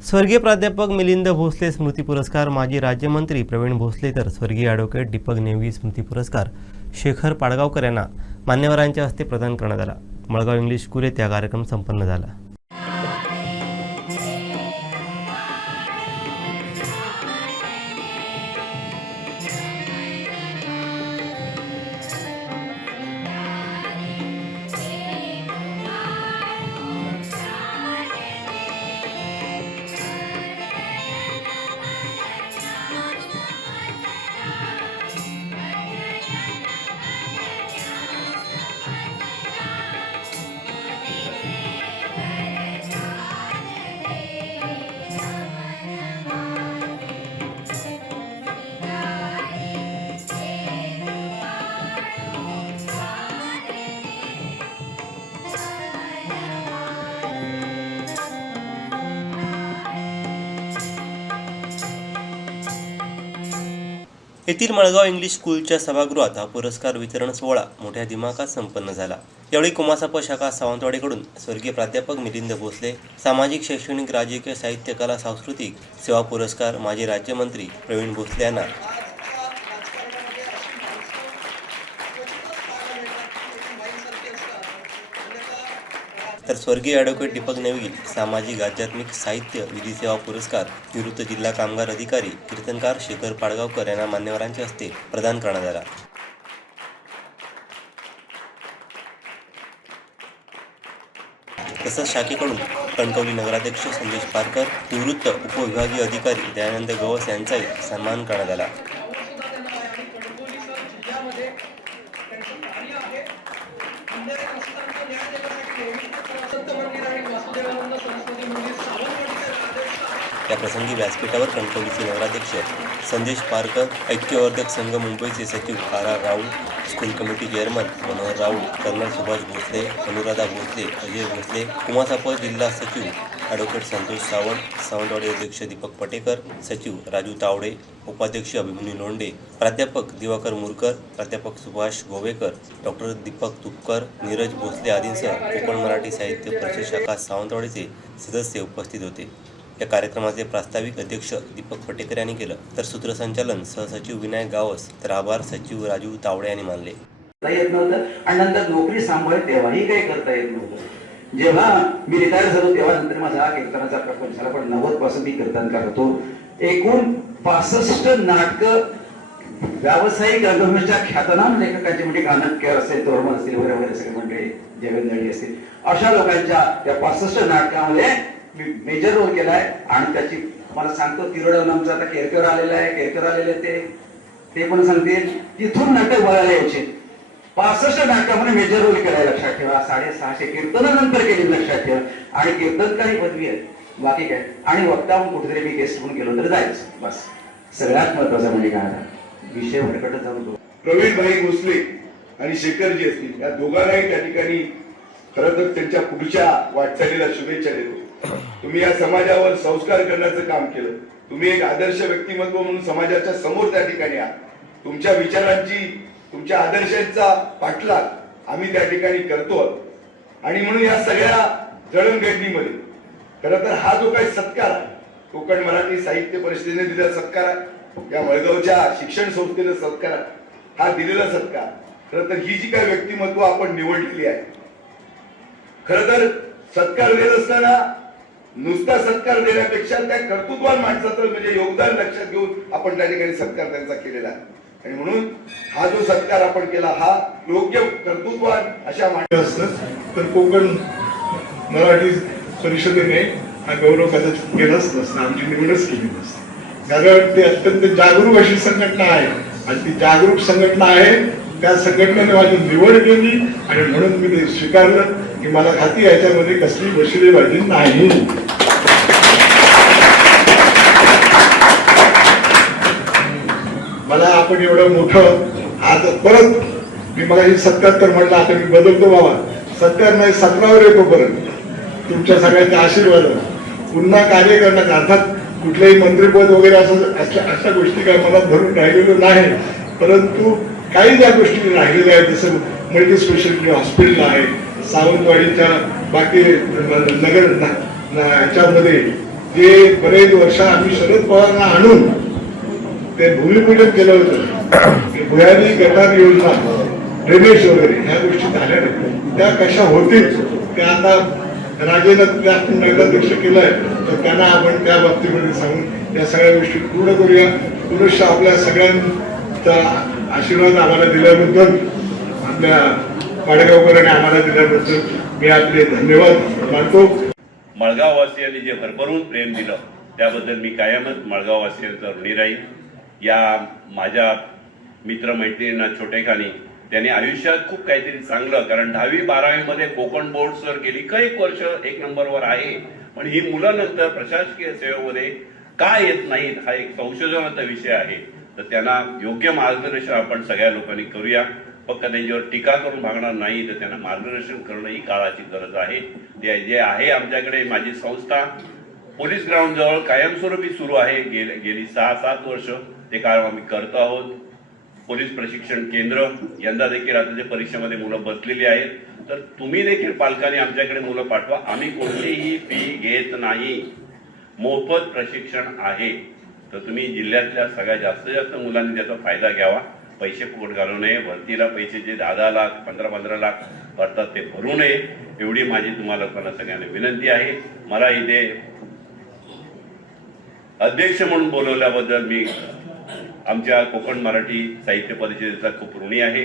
स्वर्गीय प्राध्यापक मिलिंद भोसले स्मृती पुरस्कार माजी राज्यमंत्री प्रवीण भोसले तर स्वर्गीय ॲडव्होकेट दीपक नेवगी स्मृती पुरस्कार शेखर पाडगावकर यांना मान्यवरांच्या हस्ते प्रदान करण्यात आला। मळगाव इंग्लिश स्कूल येथे कार्यक्रम संपन्न झाला। येथील मळगाव इंग्लिश स्कूलच्या सभागृहात हा पुरस्कार वितरण सोहळा मोठ्या दिमाखात संपन्न झाला। यावेळी कुमासाप शाखा सावंतवाडीकडून स्वर्गीय प्राध्यापक मिलिंद भोसले सामाजिक शैक्षणिक राजकीय साहित्य कला सांस्कृतिक सेवा पुरस्कार माजी राज्यमंत्री प्रवीण भोसले यांना तर स्वर्गीय ॲडव्होकेट दीपक नेवगी सामाजिक आध्यात्मिक साहित्य विधी सेवा पुरस्कार निवृत्त जिल्हा कामगार अधिकारी कीर्तनकार शेखर पाडगावकर यांना मान्यवरांच्या हस्ते प्रदान करण्यात आला। तसंच शाखेकडून कणकवली नगराध्यक्ष संदेश पारकर निवृत्त उपविभागीय अधिकारी दयानंद गवस यांचाही सन्मान करण्यात आला। या प्रसंगी व्यासपीठावर कणकवलीचे नगराध्यक्ष संदेश पारकर, ऐक्यवर्धक संघ मुंबईचे सचिव R Raul, school committee chairman Manohar Raul, colonel Subhash Bhosale, Anuradha Bhosale, Ajay Bhosale, कुमासाप जिल्हा सचिव ॲडव्होकेट संतोष सावंत, सावंतवाडी अध्यक्ष दीपक पटेकर, सचिव राजू तावडे, उपाध्यक्ष अभिमन्यू लोंढे, प्राध्यापक दिवाकर मुरकर, प्राध्यापक सुभाष गोवेकर, डॉक्टर दीपक तुपकर, नीरज भोसले आदींसह कोकण मराठी साहित्य परिषद शाखा सावंतवाडीचे सदस्य उपस्थित होते। या कार्यक्रमाचे प्रास्ताविक अध्यक्ष दीपक पटेकर यांनी केलं, तर सूत्रसंचालन सहसचिव विनायक गावस तर आभार सचिव राजू तावडे यांनी मानले। येत नव्हतं आणि नंतर नोकरी सांभाळ तेव्हाही काही करता येत नव्हतं। जेव्हा मी रिटायर झालो तेव्हा नंतर माझा कीर्तनाचा प्रपंच झाला, पण 90% मी कीर्तन करतो। एकूण 65 नाटकं व्यावसायिक रंगभूमीच्या ख्यातनाम लेखकांचे म्हणजे गाणककर असेल, तोरमल असतील, वगैरे सगळे मंडळी जयवेंद्रजी असतील, अशा लोकांच्या त्या 65 नाटकामध्ये मेजर रोल केलाय। आणि त्याची मला सांगतो तिरोडवनमचा आता केरकर आलेला आहे, केरकर आलेले ते पण सांगतील तिथून नाटक बघायला यायचे। 65 नाटकामध्ये मेजर रोल केलाय, लक्षात ठेवा। 650 कीर्तनानंतर केली, लक्षात ठेवा। आणि कीर्तनकारी पदवी आहे, बाकी काय। आणि वक्ता म्हणून कुठेतरी मी गेस्ट म्हणून गेलो तरी जायचं, बस। सगळ्यात महत्वाचं म्हणजे काय, विषय भरकटत जातो। प्रवीण भाई भोसले आणि शेखरजी असतील, या दोघांनाही त्या ठिकाणी खरं तर त्यांच्या पुढच्या वाटचालीला शुभेच्छा देतो। तुम्ही या समाजावर संस्कार करण्याचं काम केलं। तुम्ही एक आदर्श व्यक्तिमत्व म्हणून समाजाच्या समोर त्या ठिकाणी आहात। तुमच्या विचारांची, तुमच्या आदर्शांचा पाठलाग आम्ही त्या ठिकाणी करतो। आणि म्हणून या सगळ्या जडणघडणीमध्ये खरं तर हा जो काही सत्कार आहे, कोकण मराठी साहित्य परिषदेने दिलेला सत्कार आहे, या मळगावच्या शिक्षण संस्थेने सत्कार आहे, हा दिलेला सत्कार खरं तर ही जी काही व्यक्तिमत्व आपण निवडलेली आहे, खरं तर सत्कार देत असताना नुसता सत्कार देण्यापेक्षा त्या कर्तृत्वान माणसाचं म्हणजे योगदान लक्षात घेऊन आपण त्या ठिकाणी सत्कार त्यांचा केलेला आहे। आणि म्हणून हा जो सत्कार आपण केला हा योग्य कर्तृत्वान अशा असतं, तर कोकण मराठी परिषदेने हा गौरव कदाचित केलाच नसता, आमची निवडच केली नसती। कारण ते अत्यंत जागरूक अशी संघटना आहे आणि ती जागरूक संघटना आहे, त्या संघटनेने माझी निवड केली आणि म्हणून मी ते स्वीकारलं की मला खाती याच्यामध्ये कसली बशिलेबाजी नाही। मला आपण एवढं मोठं आज परत मी मला 77 म्हटलं, आता मी बदलतो बाबा, 70 नाही 17वर येतो परत तुमच्या सगळ्यांच्या आशीर्वाद पुन्हा कार्य करण्यात। अर्थात कुठलंही मंत्रिपद वगैरे अशा गोष्टी काय मला धरून राहिलेलं नाही, परंतु काही ज्या गोष्टी राहिलेल्या आहेत जसं मल्टी स्पेशालिटी हॉस्पिटल आहे, सावंतवाडीच्या बाकी नगर ह्याच्यामध्ये जे बरेच वर्ष आम्ही शरद पवारांना आणून ते भूमिपूजन केलं होतं की भुयारी गटार योजना, ड्रेनेज वगैरे ह्या गोष्टी झाल्या नाही, त्या कशा होतील त्या आता राजेनं त्या आपण नगराध्यक्ष केलंय तर त्यांना आपण त्या बाबतीमध्ये सांगून त्या सगळ्या गोष्टी पूर्ण करूया. पुरुष आपल्या सगळ्यांचा आशीर्वाद आम्हाला दिल्याबद्दल, आपल्या पाडगावकरांनी आम्हाला दिल्याबद्दल मी आपले धन्यवाद मानतो. मळगाववासियांनी जे भरभरून प्रेम दिलं त्याबद्दल मी कायमच मळगाववासियांचा ऋणी राहील. या माझ्या मित्रमैत्रिणींना छोटेखानी त्यांनी आयुष्यात खूप काहीतरी चांगलं, कारण 10वी-12वी मध्ये कोकण बोर्ड सर गेली काही वर्ष 1 नंबरवर आहे, पण ही मुलं नंतर प्रशासकीय सेवेमध्ये का येत नाहीत हा एक संशोधनाचा विषय आहे. तर त्यांना योग्य मार्गदर्शन आपण सगळ्या लोकांनी करूया. फक्त त्यांच्यावर टीका करून भागणार नाही, तर त्यांना मार्गदर्शन करणं ही काळाची गरज आहे. ते जे आहे आमच्याकडे माझी संस्था पोलीस ग्राउंड जवळ कायमस्वरूपी सुरू आहे. गेली 6-7 वर्ष ते काम आम्ही करतो आहोत. पोलीस प्रशिक्षण केंद्र यंदा देखील आता जे परीक्षेमध्ये मुलं बसलेली आहेत, तर तुम्ही देखील पालकांनी आमच्याकडे मुलं पाठवा. आम्ही कोणतीही फी घेत नाही, मोफत प्रशिक्षण आहे. तर तुम्ही जिल्ह्यातल्या सगळ्यात जास्त मुलांनी त्याचा फायदा घ्यावा. पैसे फुकट घालू नये. भरतीला पैसे जे 10 लाख 15 लाख भरतात ते भरू नये, एवढी माझी तुम्हाला लोकांना सगळ्यांना विनंती आहे. मला इथे अध्यक्ष म्हणून बोलवल्याबद्दल मी आमच्या कोकण मराठी साहित्य परिषदेचा खूप ऋणी आहे.